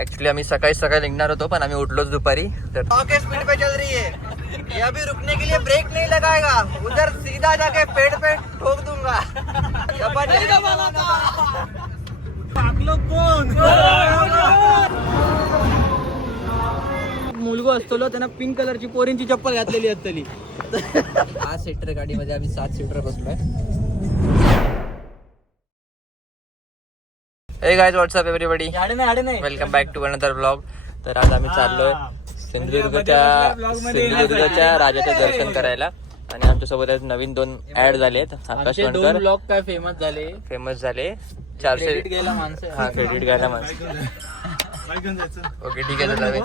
Actually आम्ही सकाळी सकाळी निघणार होतो पण आम्ही उठलोच दुपारी. तर स्पीड पे चल रही है। ये अभी रुकने के लिए ब्रेक नहीं लगाएगा। उधर सीधा जाके पेड़ पे ठोक दूंगा। मुलगो असतो त्यांना पिंक कलरची पोरींची चप्पल घातलेली असतली. पाच सीटर गाडीमध्ये आम्ही सात सीटर बसलोय. Hey guys what's up everybody welcome back to another vlog तर आज आम्ही चाललोय सिंधुदुर्गच्या सिंधुदुर्गच्या राजाचं दर्शन करायला. आणि आमच्यासोबत आज नवीन दोन ऍड झाले आहेत आकाश वणकर ब्लॉग काय फेमस झाले? फेमस झाले. चारशे हा क्रेडिट घ्यायला माणसं. ओके ठीक आहे चला आम्ही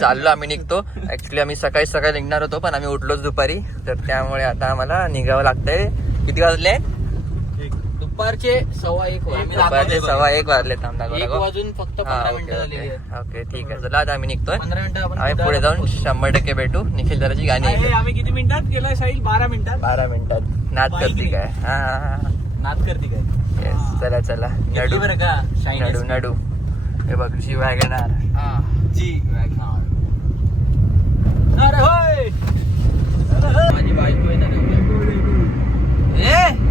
चाललो आम्ही निघतो. ऍक्च्युली आम्ही सकाळी सकाळी निघणार होतो पण आम्ही उठलोच दुपारी. तर त्यामुळे आता आम्हाला निघावं लागतंय. किती वाजले? दुपारचे सव्वा एक वाजले. दुपारचे सव्वा एक वाजले. एक वाजून फक्त पंधरा ओके मिनिटं झालेली ओके. आहेत. ओके ठीक आहे. चला आता आम्ही निघतोय. पंधरा मिनिटं आपण आम्ही पुढे जाऊन शंभर टक्के भेटू. निखिल दादाची गाणी ऐकू. आम्ही किती मिनिटात केलं साईल बारा मिनिटात? बारा मिनिटात. नाच करते काय? हा हा हा नाच करते काय? येस चला चला. नडू. बरं का नडू नडू. हे बघ ऋषी वॅगनार जी अरे होय! माझी बायको आहे ना ए!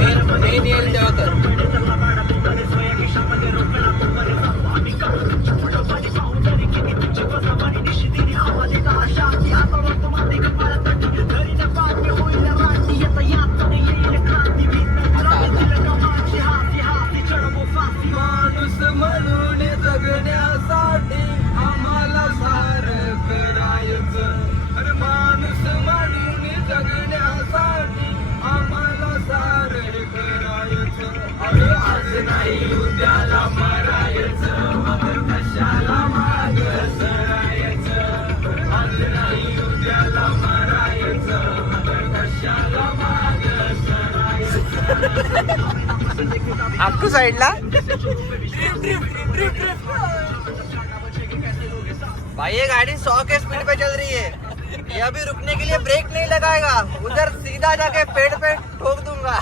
मेन आपको साइडला? भाई ये गाड़ी सौ के स्पीड पे चल रही है। ये अभी रुकने के लिए ब्रेक नहीं लगाएगा। उधर सीधा जाके पेड़ पे ठोक दूँगा।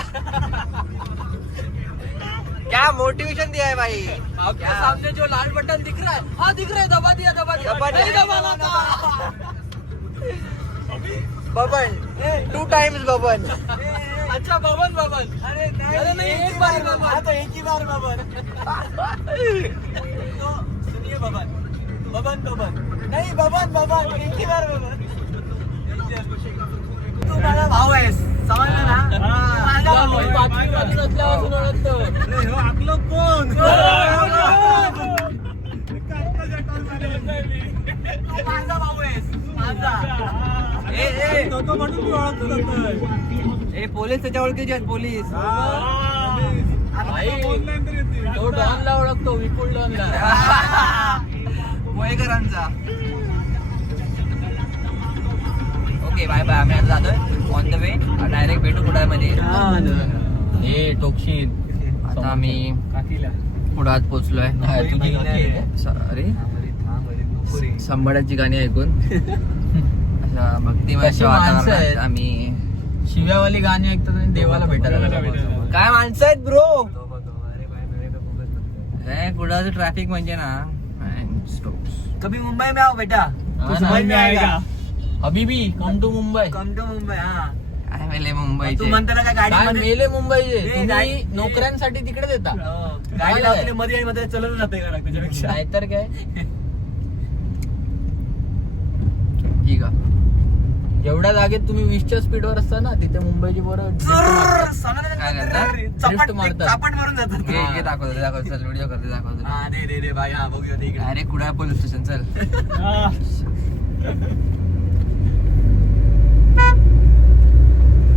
क्या मोटिवेशन दिया है भाई? आपके क्या? सामने जो लाल बटन दिख रहा है। हाँ दिख रहा है। दबा दिया दबा दिया। दबा नहीं। दबाना था। बबन टू टाइम्स बबन अच्छा बबन बबन. अरे नहीं अरे नहीं एक बार बबन. हाँ तो एक ही बार बबन. तो सुनिए बबन. बबन बबन. नहीं बबन बबन. एक ही बार बबन. तू माझा भाऊ आहेस. समजलं ना? माझा भाऊ आहे. पाचवी ओळखतो. आपलं कोण? तू माझा भाऊ आहेस. माझा. ए ए. ए पोलीस त्याच्या ओळखीचे आहेत पोलीस. भाई, तो. डॉनला ओळखतो विपुल डॉनला. मोयकरांचा ओके बाय बाय. आम्ही आता जातोय. ऑन द वे डायरेक्ट भेटू कुडामध्ये हे टोकशील आता आम्ही कुडात पोहोचलोय तुझी अरे? संभाळाची गाणी ऐकून. अशा भक्तिमय? आम्ही शिव्यावाली गाणी ऐकतात आणि देवाला भेटायला. काय माणसं आहेत ब्रो हे कुडाचं ट्रॅफिक म्हणजे ना स्टोक्स कभी मुंबई में आओ बेटा? तो समझ में आएगा? हबीबी come to Mumbai. Come to Mumbai हा. काय मेले तू मुंबईचे म्हणतो ना का गाडी काय मध्ये मेले मुंबईचे? ए, तुम्ही नोकऱ्यांसाठी तिकडे देता. गाडी लावली मध्ये आणि मध्ये चलत जाते का त्याच्यापेक्षा नाहीतर काय? ठीक आहे. जेवढ्या जागेत तुम्ही वीसच्या स्पीडवर असता ना तिथे मुंबईची मारतात. काय करतात? चपाट मारतात. चपाट मारून जातात घे घे दाखवतो ते दाखवतो चल व्हिडिओ करते दाखवतो हा दे दे दे भाई हा बघूया ते इकडे अरे कुडा पोलीस स्टेशन चल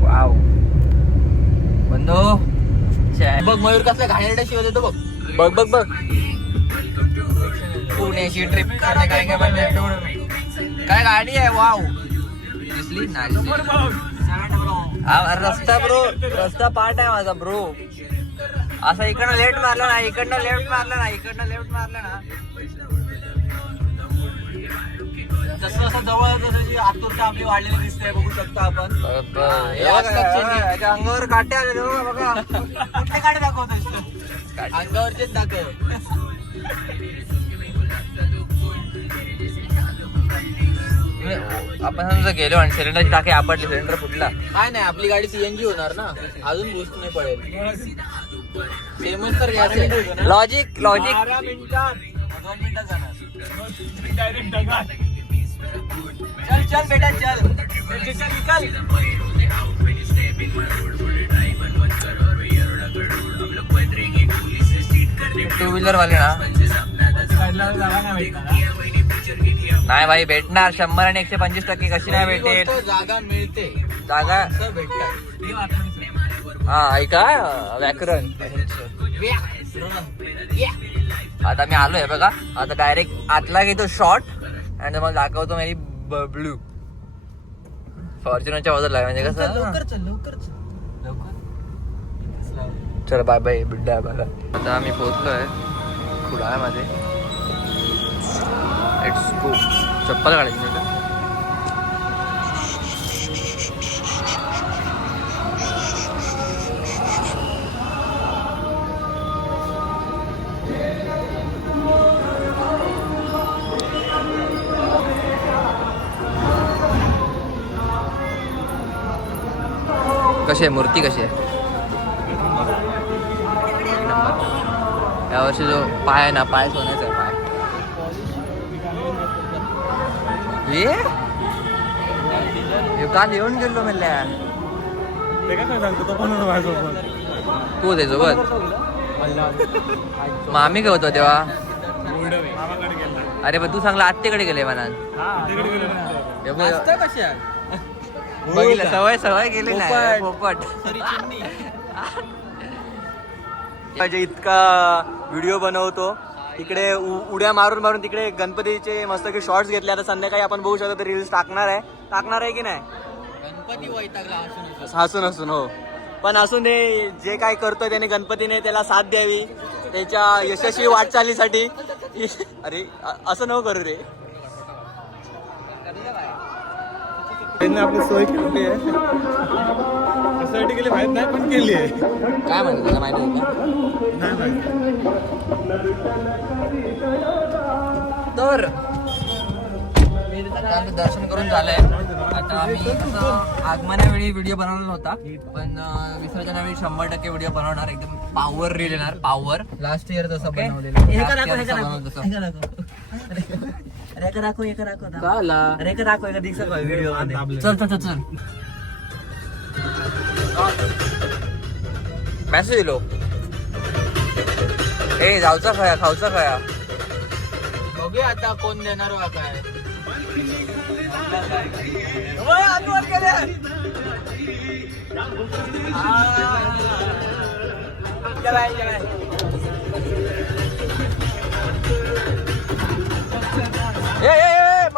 वाव बंदो बघ मयूर कसल्या घाणेरड्या शिवाय देतो बघ बघ बघ बघ पुण्याची ट्रिप काय काय म्हणजे काय गाडी आहे वाव दिसली. हा, रस्ता ब्रो रस्ता पार्ट आहे माझा ब्रो असं इकडनं लेफ्ट मारला ना इकडनं लेफ्ट मारला ना इकडनं लेफ्ट मारला ना. जसं असं जवळ जसं जी आतुरता आपली वाढलेली दिसते बघू शकतो आपण. अंगावर काटे आले बघा कुठले गाडी दाखवतोस तू? अंगावरचेच दाखव. आपण समजा गेलो आणि सिलेंडरची टाकी आपटली सिलेंडर फुटला. काय नाही आपली गाडी सीएनजी होणार ना. अजून बूस्ट नाही पडेल. सेमच तर गॅस आहे. लॉजिक लॉजिक चल चल बेटा चल. चल निकल. टू व्हीलर वाले ना. नाही भाई भेटणार. शंभर आणि एकशे पंचवीस टक्के कशी नाही भेटेल? जागा मिळते. जागा? हा ऐका. व्याकरण. आता मी आलोय बघा. आता डायरेक्ट आतला घेतो शॉर्ट आणि मला दाखवतो माझी ब्लू फॉर्च्युनरच्या बाजूला म्हणजे कसं? लवकर लवकर चल. बाय बाय बिड्डा बघा आता आम्ही पोहोचलोय. कुडाळमध्ये इट्स गो चप्पल काढायची नाही का कशी आहे मूर्ती कशी आहे यावर्षी जो पाय आहे ना पाय सोन्याचा आहे पाय. ये. हे काल येऊन गेलो म्हणल्या ते काय सांगतो तो सोबत? काय होतो तेव्हा? मामाकडे गेला अरे पण तू सांगला आत्तेकडे गेले म्हणा. हे बघितलं सवय सवय गेली नाही पोपट. म्हणजे इतका व्हिडिओ बनवतो. तिकडे उड्या मारून मारून तिकडे गणपतीचे मस्त की शॉर्ट्स घेतले. आता संध्याकाळी आपण बघू शकतो रील्स टाकणार आहे. टाकणार आहे की नाही? गणपती हसून हसून हो. पण असून दे जे काय करतोय त्याने गणपतीने त्याला साथ द्यावी. त्याच्या यशस्वी वाटचालीसाठी. अरे असं नको करू रे. त्यांनी आपली सोय केली आहे. कशासाठी केली माहीत नाही पण केली आहे. काय म्हणतो तुला माहिती आहे का? नाही माहीत. तर आमचं दर्शन करून झालंय. आता आम्ही आगमनावेळी व्हिडिओ बनवला नव्हता पण अं, विसर्जनावेळी शंभर टक्के व्हिडिओ बनवणार. एकदम पॉवर रील येणार पॉवर लास्ट इयर तसं Okay. बनवलेलं. का दाखव, एका दाखव. काला. एका दाखव एका दिसत व्हिडिओ चल चल चल चल. मॅसेज दिलो. ए जाऊचा खया खाऊचा खया. बघूया आता कोण देणार हो. काय ए ए ए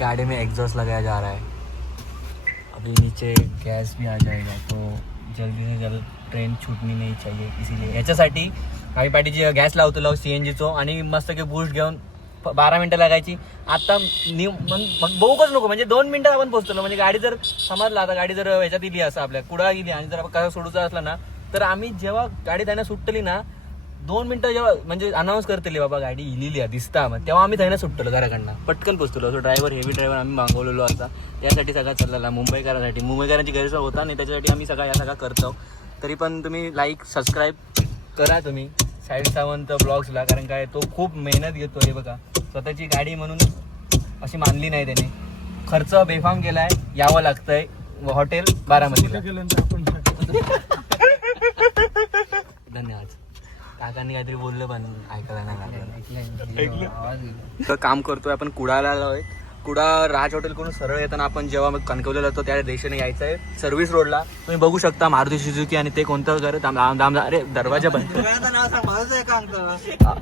गाड़ी में एग्जॉस्ट लगाया जा रहा है। अभी नीचे गैस भी आ जाएगा तो जल्दी से जल्द ट्रेन छूटनी नाही चाहिए इसीलिए। याच्यासाठी आम्ही पाठीची गॅस लावतो सी एन जीचो आणि मस्त की बूस्ट घेऊन प- बारा मिनटं लागायची. आता नि मग मग बघूकच नको म्हणजे दोन मिनटात आपण पोहोचतो म्हणजे गाडी जर समजला आता गाडी जर ह्याच्यात इली असं आपल्या कुडा गेली आणि जर आपण कसं सोडूचा असला ना तर आम्ही जेव्हा गाडी त्यांना सुटली ना दोन मिनिटं जेव्हा म्हणजे अनाऊन्स करतले बाबा गाडी इलेली आहे दिसता मग तेव्हा आम्ही त्यांना सुट्टलो घराकडनं. पटकन पोचतलो तो ड्रायव्हर हेवी ड्रायव्हर आम्ही मागवलेलो आता. त्यासाठी सगळा चाललेला मुंबईकरांसाठी. मुंबईकरांची गरज होता नाही त्याच्यासाठी आम्ही सगळा या सगळा करतो. तरी पण तुम्ही लाईक सबस्क्राईब करा तुम्ही. साईड सावंत ब्लॉग्सला कारण काय तो खूप मेहनत घेतो हे बघा. स्वतःची गाडी म्हणून अशी मानली नाही त्याने. खर्च बेफाम आहे यावं लागतंय. हॉटेल बारामतीला. काकांनी काहीतरी बोललं पण ऐकायला नाही लागलं. तर काम करतोय आपण कुडाळला आलोय. कुडा राज हॉटेल करून सरळ येताना आपण जेव्हा मग कणकवलेला होतो त्या दिशेने यायचं आहे सर्व्हिस रोडला तुम्ही बघू शकता मारुती सुझुकी आणि ते कोणतं घर दाम दाम दाम अरे दरवाजा बंद.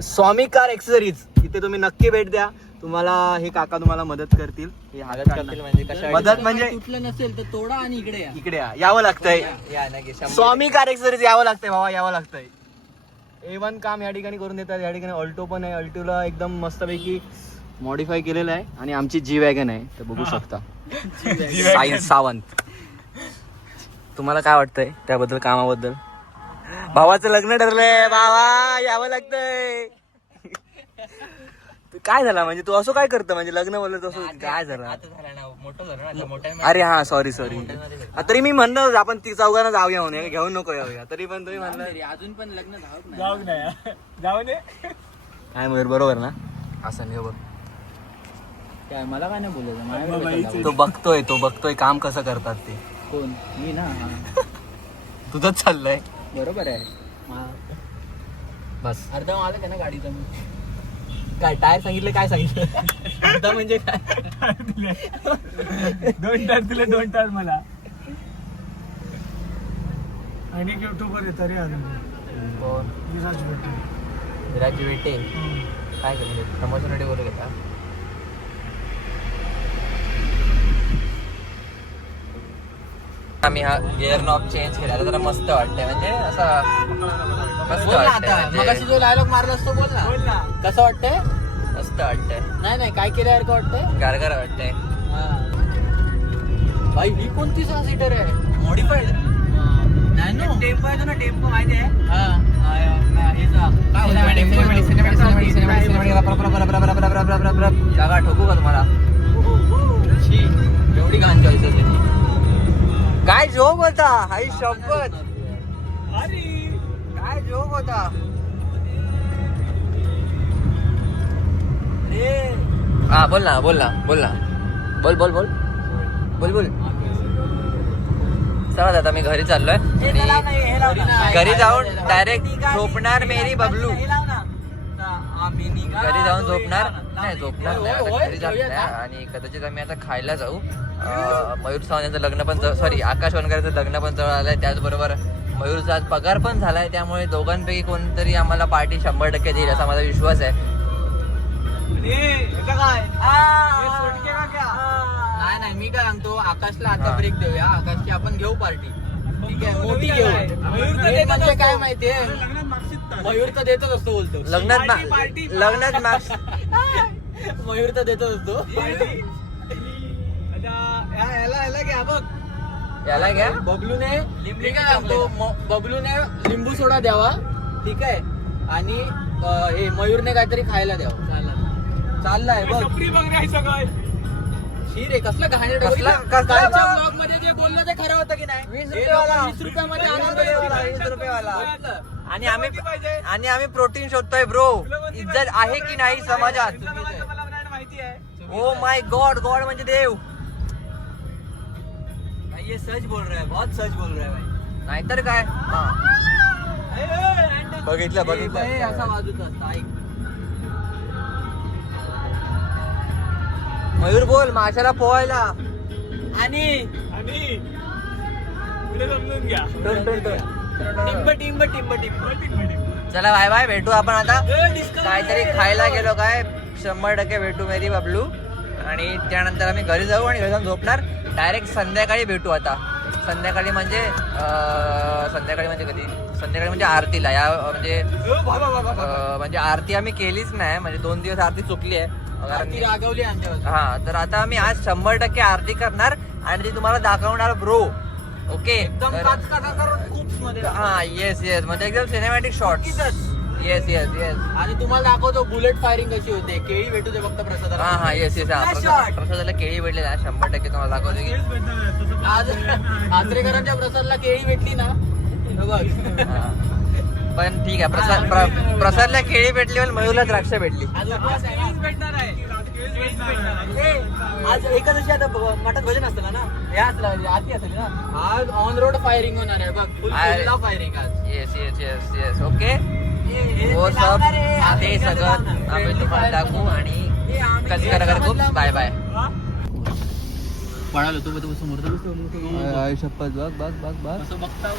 स्वामी कार एक्सेसरीज इथे तुम्ही नक्की भेट द्या. तुम्हाला हे काका तुम्हाला मदत करतील. हे करतील म्हणजे मदत म्हणजे तुटलं नसेल तर तोडा आणि इकडे या. इकडे यावं लागतंय. स्वामी कार एक्सेसरीज यावं लागतंय भावा यावं लागतंय. ए वन काम या ठिकाणी करून देतात. या ठिकाणी ऑल्टो पण आहे. ऑल्टोला एकदम मस्तपैकी मॉडीफाय केलेलं आहे. आणि आमची जी वॅगन आहे. तर बघू शकता. साई सावंत. तुम्हाला काय वाटतंय त्याबद्दल कामाबद्दल? भावाचं लग्न ठरलंय. भावा यावं लागतंय. तू काय झाला? म्हणजे तू असं काय करतं? म्हणजे लग्न बोलत असं काय झालं? अरे हा सॉरी सॉरी तरी मी म्हणलं आपण ती चौघांना जाऊया म्हणून घेऊन नको येऊया तरी पण तुम्ही म्हणलं अजून पण लग्न जाऊ नाही. जाऊ दे. काय मयूर बरोबर ना? असं नाही बघ. काय मला काय नाही बोलायचं? तो बघतोय तो बघतोय काम कसं करतात ते. कोण? मी ना. तुझंच चाललंय. बरोबर आहे. बस. अर्धा माझं का ना गाडीचं? मी काय टायर सांगितले काय सांगितलं? म्हणजे काय? दोन तास दिले दोन तास मला. आणि युट्यूबर आहे तरी अजून कोण? विराज बेटे काय करते समोरसाठी बोलू घेता आम्ही हा गिअर नॉब चेंज केला. आता जरा मस्त वाटतंय. म्हणजे असं मस्त बोल ना वाटतंय. आता. म्हणजे जो डायलॉग मारला असतो बोल ना. बोल ना. कसं वाटतंय? मस्त वाटतंय. नाही नाही काय केल्यासारखं वाटतंय? गारगार वाटतंय. हा. भाई ही कोणती सहा सीटर आहे? मॉडीफाईड नाही ना टेम्पो आहे ना टेम्पो माहिती आहे. हा. हेचा जागा ठोकू का तुम्हाला? एवढी घाण चॉईस काय जोक होता? हाई शपथ अरे. काय जोक होता? हा बोल ना बोल ना बोल ना. बोल बोल बोल. बोल बोल. चला आता मी घरी चाललोय. आणि घरी जाऊन डायरेक्ट झोपणार मेरी बबलू. घरी जाऊन झोपणार? नाही झोपणार नाही. घरी जाणार नाही. आणि कदाचित आम्ही आता खायला जाऊ. अं, मयूर सावंत यांचं लग्न पण सॉरी आकाश वनकरचं लग्न पण जवळ आलंय. त्याचबरोबर मयूरचा आज पगार पण झालाय. त्यामुळे दोघांपैकी कोणतरी आम्हाला पार्टी शंभर टक्के देईल असा माझा विश्वास आहे. नाही नाही मी काय सांगतो आकाशला आता. ब्रेक देऊया. आकाशची आपण घेऊ पार्टी ठीक आहे मोठी घेऊ. म्हणजे. काय माहितीये मयूर तर देतच असतो बोलतो. लग्नात पार्टी, मा-. लग्नात मार्क्स मयूर तर देतच असतो. याला घ्या. बबलूने मी काय सांगतो म- बबलूने लिंबू सोडा द्यावा. ठीक आहे? आणि अं, हे मयूरने काहीतरी खायला द्यावं. चाललाय बघ. टपरी सगळं. कसलं घाणेरडं कसला- बघितलं? कसला कालच्या बा- vlog मध्ये जे बोललं ते खरं होतं की नाही? वीस हे रुपयेवाला. वीस रुपयामध्ये आनंद रुपयेवाला. वीस रुपयेवाला. आणि आम्ही आणि आम्ही प्रोटीन शोधतोय ब्रो. इज्जत आहे की नाही समाजात? माहिती आहे. ओ माय गॉड गॉड म्हणजे देव. ये सच बोल रहा है बहुत सच बोल रहा है भाई. नाहीतर काय? बघितलं हे बघितलं. असा बाजूचा असता ऐक. मयूर बोल माशाला पोहायला. आणि आणि समजून घ्या. टिंब टिंब टिंब टिंब. चला बाय बाय भेटू आपण आता. काहीतरी खायला गेलो काय? शंभर टक्के भेटू मेरी बबलू. आणि त्यानंतर आम्ही घरी जाऊ आणि घरी जाऊन झोपणार. डायरेक्ट संध्याकाळी भेटू आता. संध्याकाळी म्हणजे अं, संध्याकाळी म्हणजे कधी? संध्याकाळी म्हणजे आरतीला. या म्हणजे म्हणजे आरती आम्ही केलीच नाही. म्हणजे दोन दिवस आरती चुकली आहे. रागवली हा तर आता आम्ही आज शंभर टक्के आरती करणार आणि ती तुम्हाला दाखवणार ब्रो ओके हा येस येस म्हणजे एकदम cinematic short yes yes yes आणि तुम्हाला दाखवतो बुलेट फायरिंग कशी होते. केळी भेटू दे फक्त प्रसाद हा हा येस येस हा प्रसाद-? प्रसादाला केळी भेटले ना शंभर टक्के तुम्हाला दाखवतो की आज आत्रेकरांच्या प्रसादला केळी भेटली ना? हे बघ. हा. पण ठीक आहे प्रसाद प्र- प्रसादला केळी भेटली पण मयूरला द्राक्ष भेटली. आज उपवास आहे ना? आज एकादशी आता मठात भजन असतं ना हे असलं आरती असेल ना? आज ऑन रोड फायरिंग होणार आहे बघ. फुल. फायरिंग आज. Yes yes yes yes okay वो सब ते सगळं लावणार. आम्ही तुम्हाला दाखवू आणि कचरा कर खूप? बाय बाय पळालो तू तू समोर शपथ बघ बघ बघ बघ. असं बघता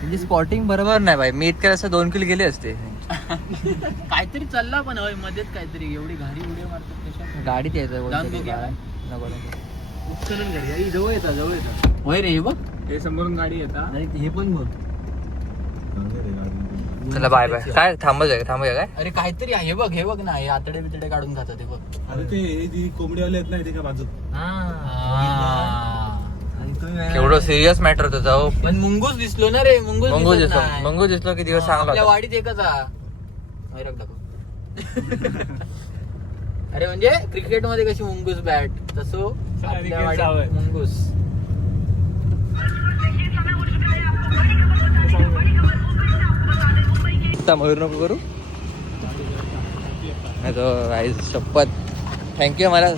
म्हणजे स्पॉटिंग बरोबर नाही बाई मी इतक्या असं दोन किलो गेले असते. काहीतरी चालला पण हय मध्येच काहीतरी एवढी घारी उडी मारतात कशा गाडीत यायचं जाऊन बघूया. नको नको. उचलून घरी. आई जवळ येतात जवळ येतात होय रे हे बघ. हे समोरून गाडी येतात हे पण बघ. चला बाय बाय. काय आहे थांबूया काय? अरे काहीतरी आहे हे बघ हे बघ ना हे आतडे बितडे काढून खातात हे बघ. अरे ते जी कोंबडीवाले आहेत ना इथे का बाजूत. केवढं सिरियस मॅटर होतं जाऊ. पण मुंगूस दिसलो ना रे मुंगूस मंगू दिसत दिसलो नाही. मंगू दिसलो की दिवस चांगला आपल्या होता. वाडीत एकच हा वैराग दाखव. अरे म्हणजे क्रिकेटमध्ये कशी मुंगूस बॅट तसो आपल्या. मुंगूस. मयूर नको करू. नाही तो आई शपथ. थँक्यू मला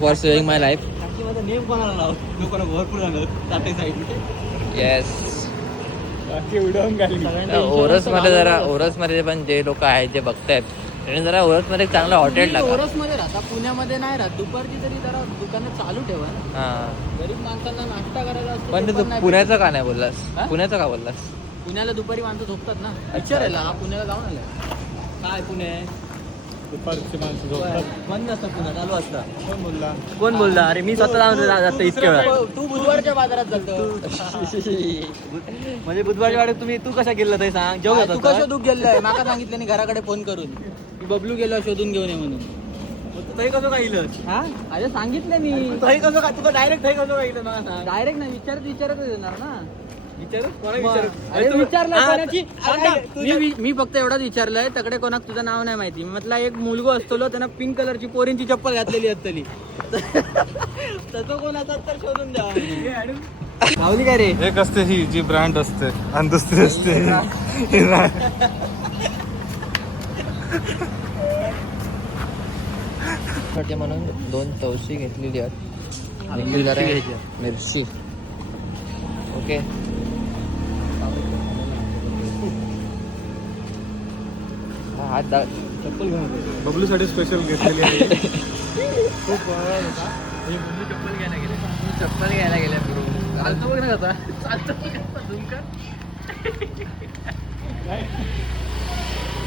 फॉर सेविंग माय लाईफ माझा नेम कोणाला लाव? लोकांना भरपूर येस ओरसमध्ये जरा ओरसमध्ये पण जे लोक आहेत जे बघतायत त्यांनी जरा ओरसमध्ये एक चांगलं हॉटेल टाका ओरसमध्ये राहता. पुण्यामध्ये नाही राहत. दुपारची तरी जरा दुकानं चालू ठेवा ना. हा. गरीब माणसांना नाश्ता करायला असतो पण ते पुण्याचं का नाही बोललास? हा? पुण्याचं का बोललास. पुण्याला दुपारी माणसं झोपतात ना. विचारायला हा पुण्याला जाऊन आलाय. काय पुणे? दुपारची माणसं झोपतात. बंद असतं पुण्यात चालू असतं कोण बोलला? कोण बोलला? अरे मी स्वतः जाऊन इतक्या वेळा. तू बुधवारच्या बाजारात जातो म्हणजे बुधवारच्या वाड्यात तुम्ही तू कशा गेला ते सांग. जेव तू कसं दुःख गेलाय माका सांगितलं नाही घराकडे फोन करून. की बबलू गेलो शोधून घेऊन ये म्हणून. तही कसं काय इलं हा? अरे सांगितलं मी. तही कसं काय? तुला डायरेक्ट तही कसं काय इलं मला सांग. डायरेक्ट नाही विचारत विचारतच येणार ना. अरे विचारलं कोणाची आता मी फक्त एवढंच विचारलंय तकडे कोणाक तुझं नाव नाही माहिती. म्हटलं एक मुलगो असतो त्यांना पिंक कलरची पोरींची चप्पल घातलेली असतली. तसं कोण असत तर शोधून द्या. लावली काय रे? एक असते ही जी ब्रँड असते. आणि दुसरी असते ही. brand. म्हणून दोन तवशी घेतलेली आहेत. आणि मिरची. ओके. हात दा चप्पल घेऊन. बबलूसाठी स्पेशल घेतलेली आहे. खूप चप्पल घ्यायला गेले. चप्पल घ्यायला गेल्या ब्रो चालतो बघ ना आता. चालतो.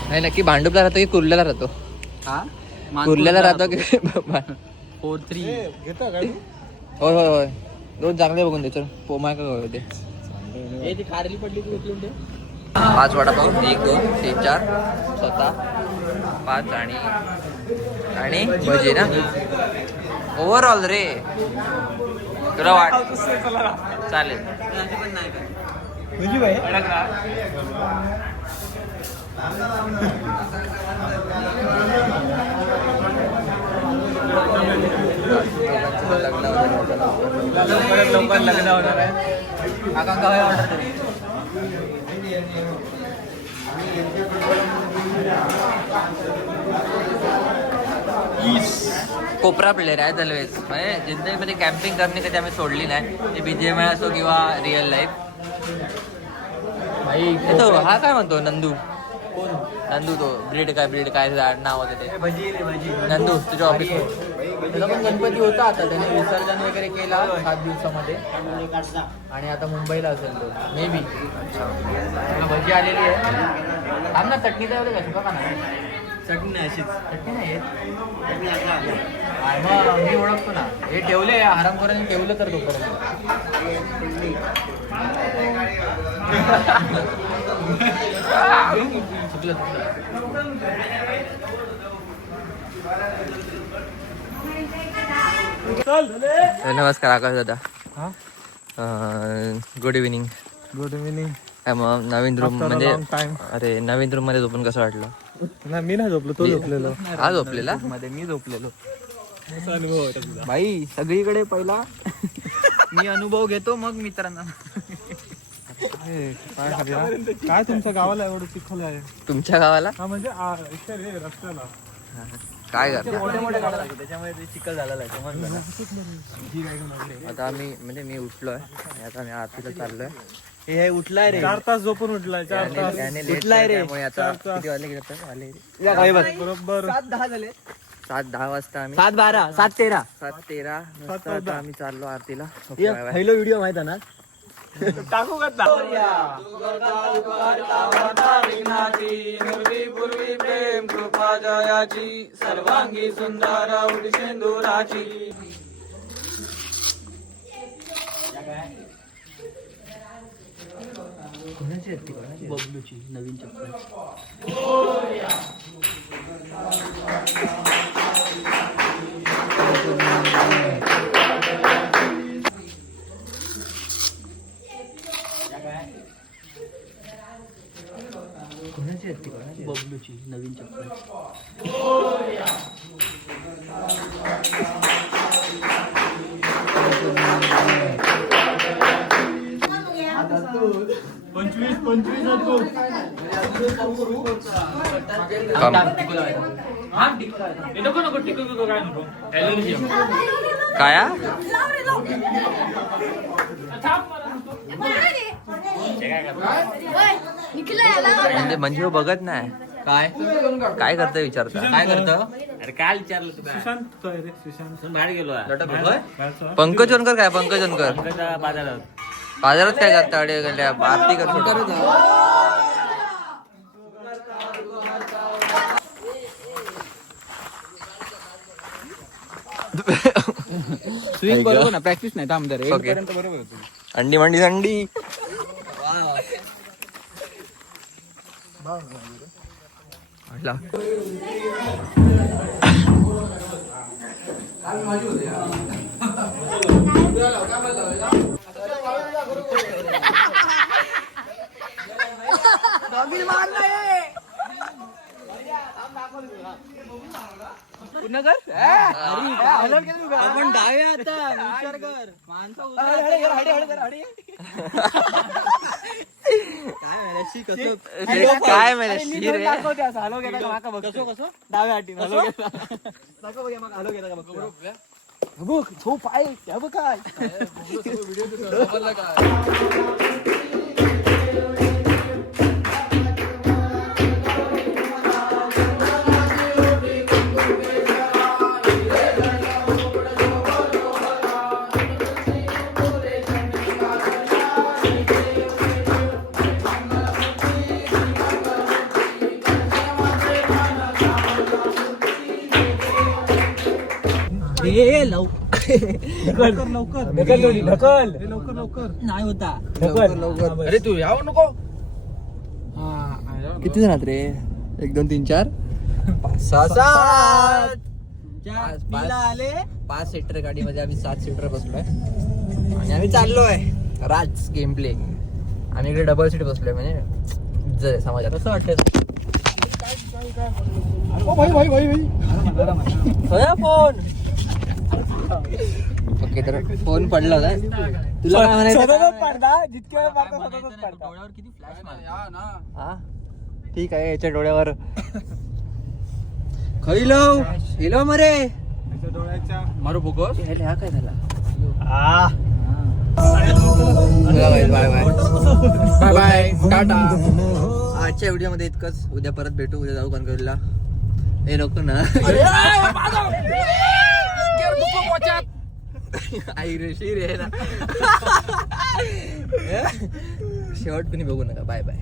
नाही नक्की भांडुपला राहतो की कुर्ल्याला राहतो? हा? कुर्ल्याला राहतो की फोर थ्री घेता गाडी होय होय होय. दोन चांगले बघून दे चल. पोमाय का होते. हे ती खारली पडली तू उचलून दे. पाच वडापाव एक दोन तीन चार. स्वतः पाच आणि आणि भजी ना? ओव्हरऑल रे. तुला वाट चालेल. बाई लवकर लग्न होणार आहे. कोपरा प्लेअर आहे दलवेज. म्हणजे जिंदगीमध्ये कॅम्पिंग करणे कधी आम्ही सोडली नाही. ते बीजेएम असो किंवा रिअल लाईफ तो हा काय म्हणतो? नंदू. नंदू तो ब्रीड काय ब्रीड काय त्याचं नाव होतं ते नंदू तुझ्या ऑफिस त्याला पण गणपती होता आता. त्याने विसर्जन वगैरे केला सात दिवसामध्ये. आणि आता मुंबईला असेल तो. मे बी भजी आलेली आहे. थांब ना चटणी तर एवढे का का नाही चटणी नाही अशीच. चटणी नाही मग मी ओळखतो ना. हे ठेवले आरामखोरांनी ठेवलं तर तोपर्यंत. चुकलं चुकलं. नमस्कार आकाश दादा. हा? गुड इव्हिनिंग गुड इव्हिनिंग काय मग नवीन रूम म्हणजे. अरे नवीन रूममध्ये झोपून कसं वाटलं? नाही मी नाही झोपलो तो झोपलेलो. हा झोपलेला? मध्ये मी झोपलेलो. असा अनुभव होता तुझा? भाई सगळीकडे पहिला. मी अनुभव घेतो मग मित्रांना. काय तुमच्या गावाला एवढं चिखल आहे? तुमच्या गावाला? हा म्हणजे रस्त्याला. काय ना? आता आम्ही म्हणजे मी उठलोय आणि आता मी आरतीला चाललोय. हे हे उठलाय रे. चार तास झोपून उठलाय चार तास. उठलाय रे. आता किती वाजले गेले आता? आले. या गावी बस. बरोबर. सात दहा झाले. सात दहा वाजता आम्ही सात बारा. सात तेरा. सात तेरा. आम्ही चाललो आरतीला. पहिलो व्हिडिओ माहीत आहे ना? टाकू का प्रेम कृपा जयाची सर्वांगी सुंदर उडशेंदुराची बबलूची नवीन चप्पल. बबलूची नवीन चप्पल. पंचवीस पंचवीस होतो हे नको नको टिकू नको काय काय म्हणजे म्हणजे बघत नाही. काय? काय करतोय विचारता? काय करतो? अरे काय विचारलं सुशांत काय रे? सुशांत. बाहेर गेलो पंकज वनकर काय? पंकज वनकर. बाजारात. बाजारात काय करता? अडे गल्ल्या आरती करतो. स्विंग बरोबर ना प्रॅक्टिस नाही थांब जरा. Okay. पर्यंत बरोबर होतो अंडी मंडी अंडी वाटला. आपण डावे आता विचार कर. माणसं काय माहिती शिर आहे. कसो कसो? डाव्या हाटी हलो घेता दाखव बघ मग हलो घेता का बघ बघ त्या बघ काय? लवकर लवकर. ढकल ढकल. लवकर लवकर. नाही होता. ढकल. अरे तू यावं नको. किती जणात रे? एक दोन तीन चार. पाच सहा सात. चार पाच- आले? पाच सीटर गाडीमध्ये आम्ही सात सीटर बसलोय. आणि आम्ही चाललोय. राज गेम प्ले आम्ही इकडे डबल सीट बसलोय म्हणजे आहे समाजात. कसं वाटतं फोन. ओके तर फोन पडला होता. तुला काय म्हणायचं जितके वेळा सततच पाडता डोळ्यावर किती फ्लॅश हा? ठीक आहे याच्या डोळ्यावर. खैलो हिलो मरे. मारू फोकस. हा काय झाला? आ. Bye bye. Bye bye. Tata. आजच्या व्हिडिओमध्ये इतकंच. उद्या परत भेटू उद्या जाऊ कणकवलीला हे नको ना. आई रे शिर आहे ना. शेवट कुणी बघू नका. Bye bye